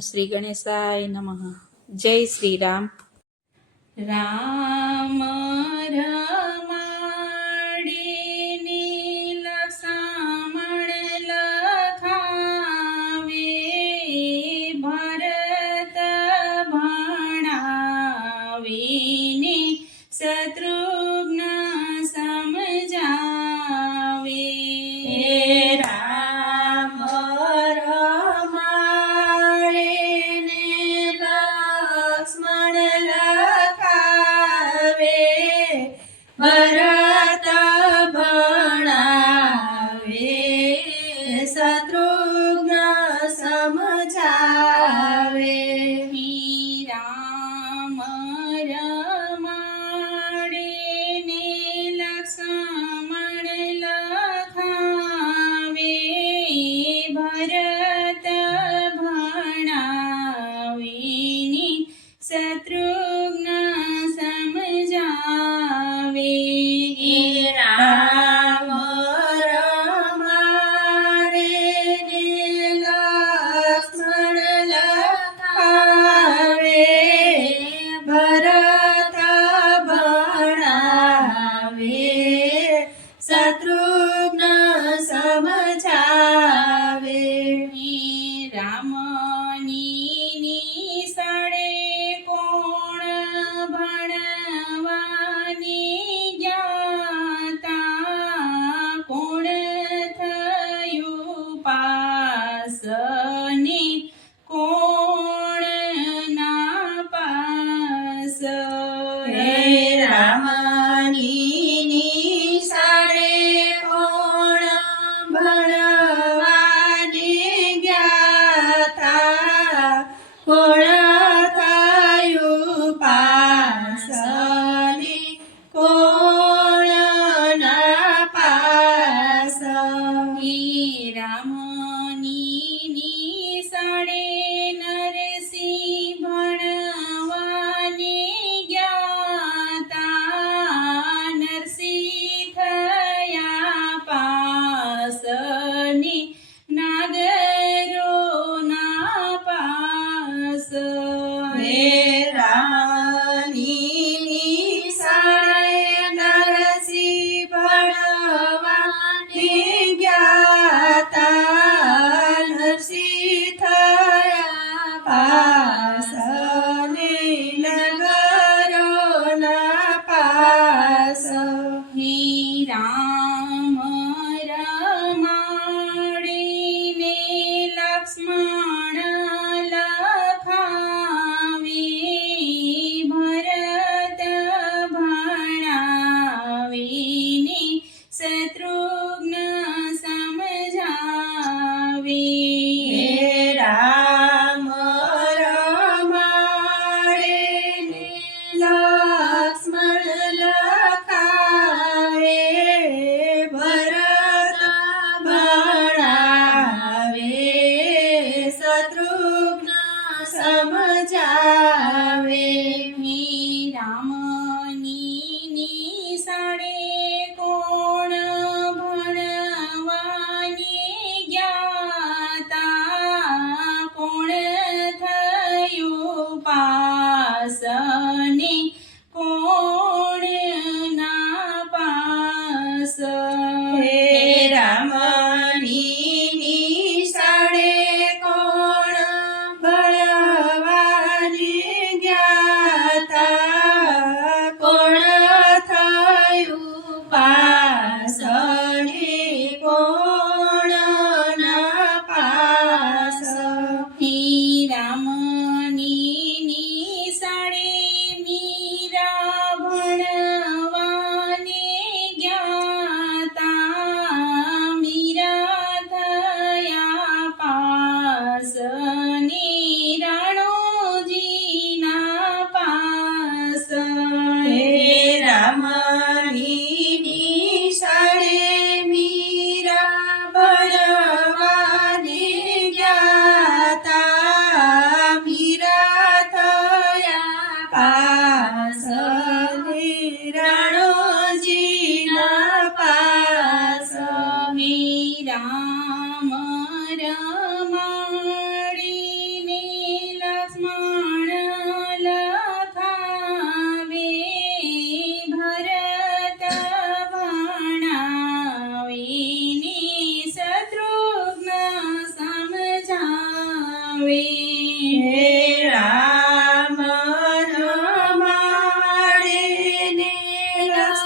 श्री गणेशाय नमः। जय श्री राम। राम। સમજાવે મી રામ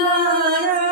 Nara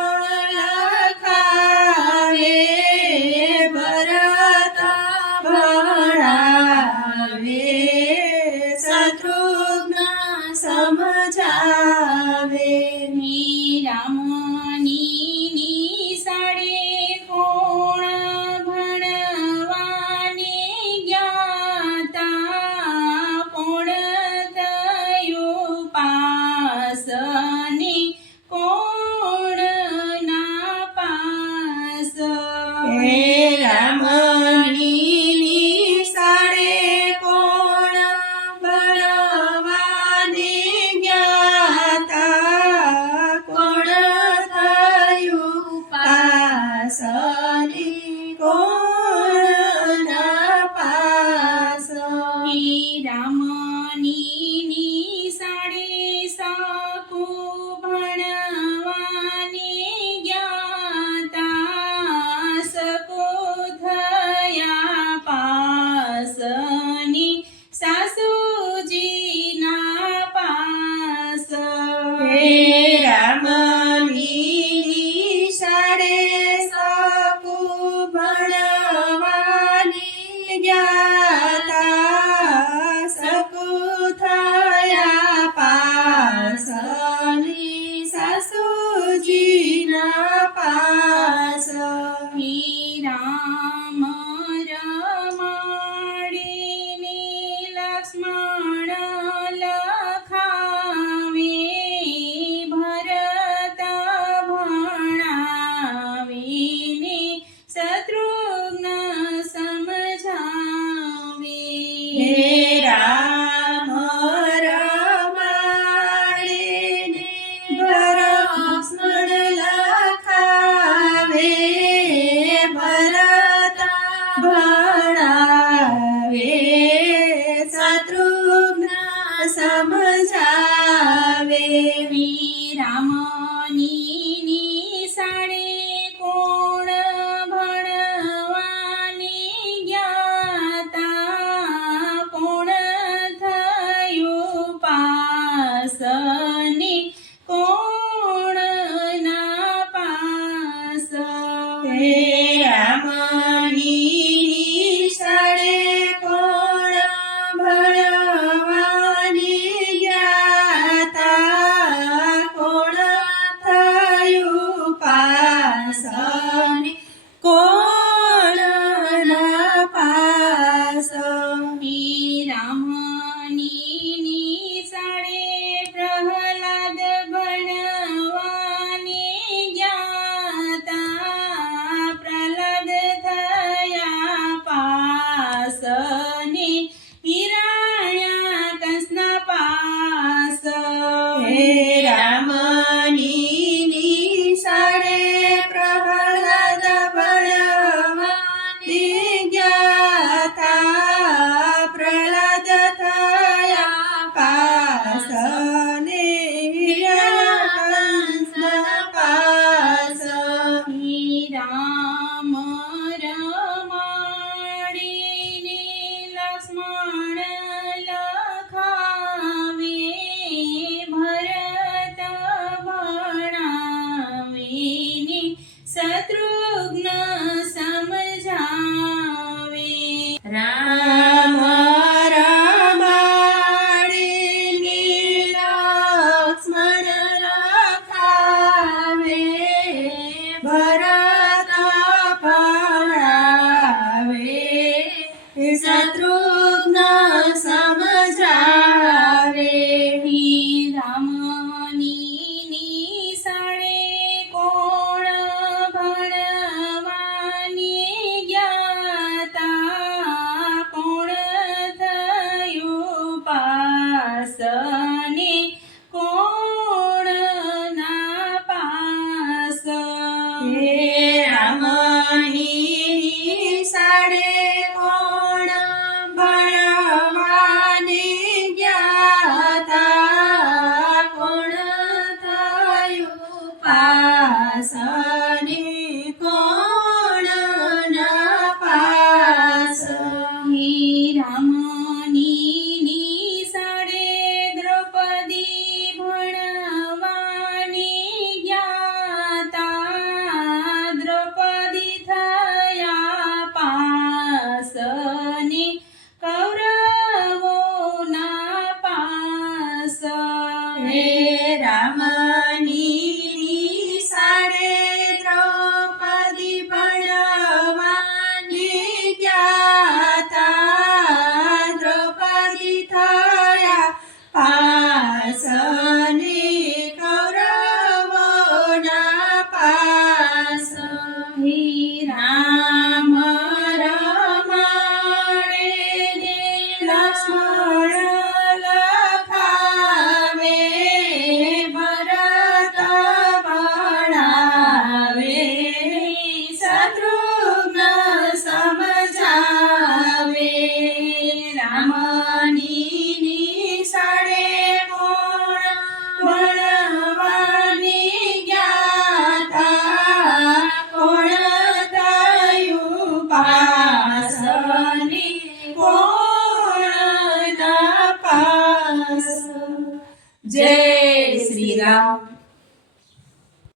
Yeah. स money.